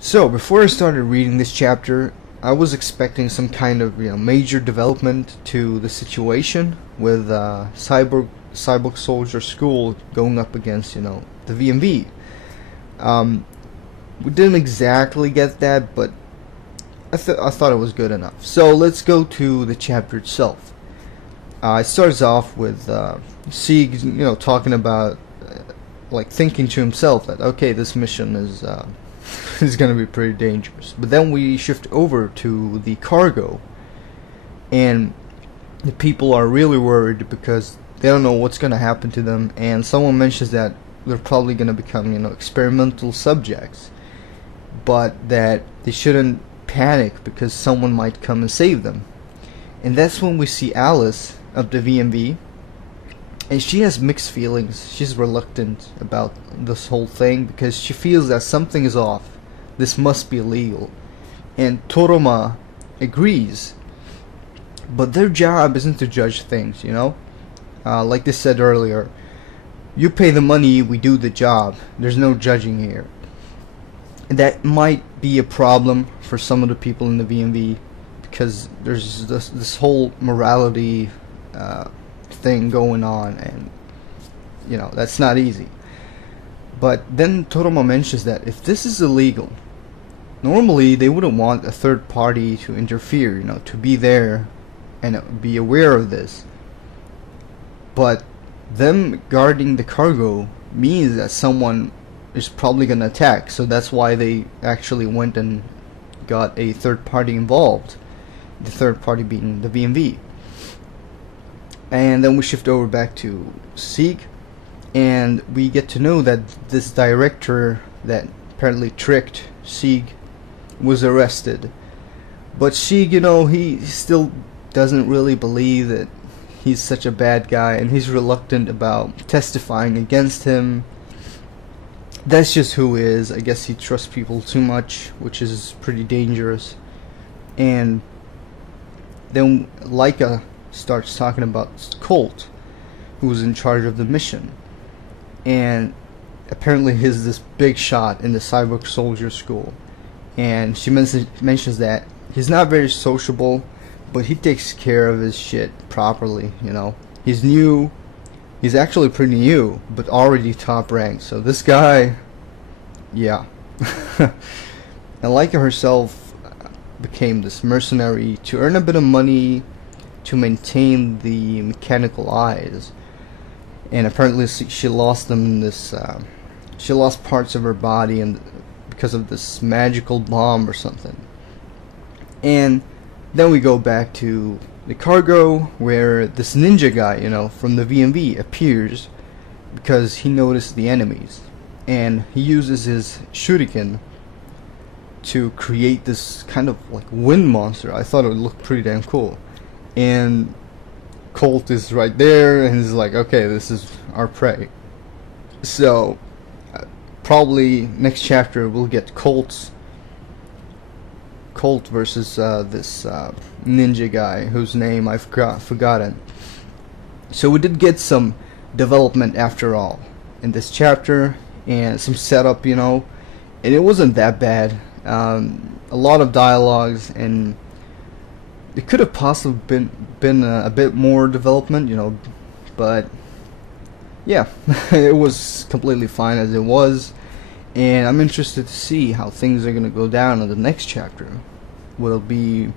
So before I started reading this chapter, I was expecting some kind of major development to the situation with Cyborg Soldier School going up against the VMV. We didn't exactly get that, but I thought it was good enough. So let's go to the chapter itself. It starts off with Sieg, talking about like thinking to himself that okay, this mission is is going to be pretty dangerous. But then we shift over to the cargo, and the people are really worried because they don't know what's going to happen to them. And someone mentions that they're probably going to become experimental subjects, but that they shouldn't panic because someone might come and save them. And that's when we see Alice of the VMV, and she has mixed feelings. She's reluctant about this whole thing because she feels that something is off. This must be illegal. And Toroma agrees, but their job isn't to judge things, like they said earlier. You pay the money, we do the job. There's no judging here. And that might be a problem for some of the people in the VMV because there's this whole morality thing going on, and that's not easy. But then Toroma mentions that if this is illegal, normally they wouldn't want a third party to interfere, to be there and be aware of this. But them guarding the cargo means that someone is probably going to attack, so that's why they actually went and got a third party involved, the third party being the VMV. And then we shift over back to Sieg, and we get to know that this director that apparently tricked Sieg was arrested. But Sieg, he still doesn't really believe that he's such a bad guy, and he's reluctant about testifying against him. That's just who he is. I guess he trusts people too much, which is pretty dangerous. And then Laika starts talking about Colt, who's in charge of the mission, and apparently he's this big shot in the Cyborg Soldier School. And she mentions that he's not very sociable, but he takes care of his shit properly. He's new. He's actually pretty new, but already top ranked. So this guy, yeah. And Laika herself became this mercenary to earn a bit of money to maintain the mechanical eyes, and apparently she lost them in this. She lost parts of her body and because of this magical bomb or something. And then we go back to the cargo where this ninja guy, from the VMV appears because he noticed the enemies, and he uses his shuriken to create this kind of like wind monster. I thought it would look pretty damn cool. And Colt is right there, and he's like, okay, this is our prey. So probably next chapter we'll get Colt versus this ninja guy whose name I've forgotten. So we did get some development after all in this chapter, and some setup, and it wasn't that bad. A lot of dialogues, and it could have possibly been a bit more development, but yeah, it was completely fine as it was. And I'm interested to see how things are going to go down in the next chapter. Will it be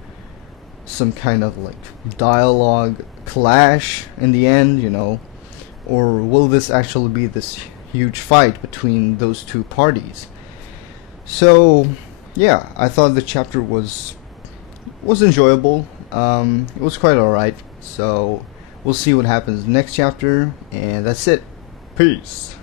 some kind of like dialogue clash in the end, or will this actually be this huge fight between those two parties? So yeah, I thought the chapter was enjoyable. It was quite alright. So we'll see what happens next chapter, and that's it. Peace.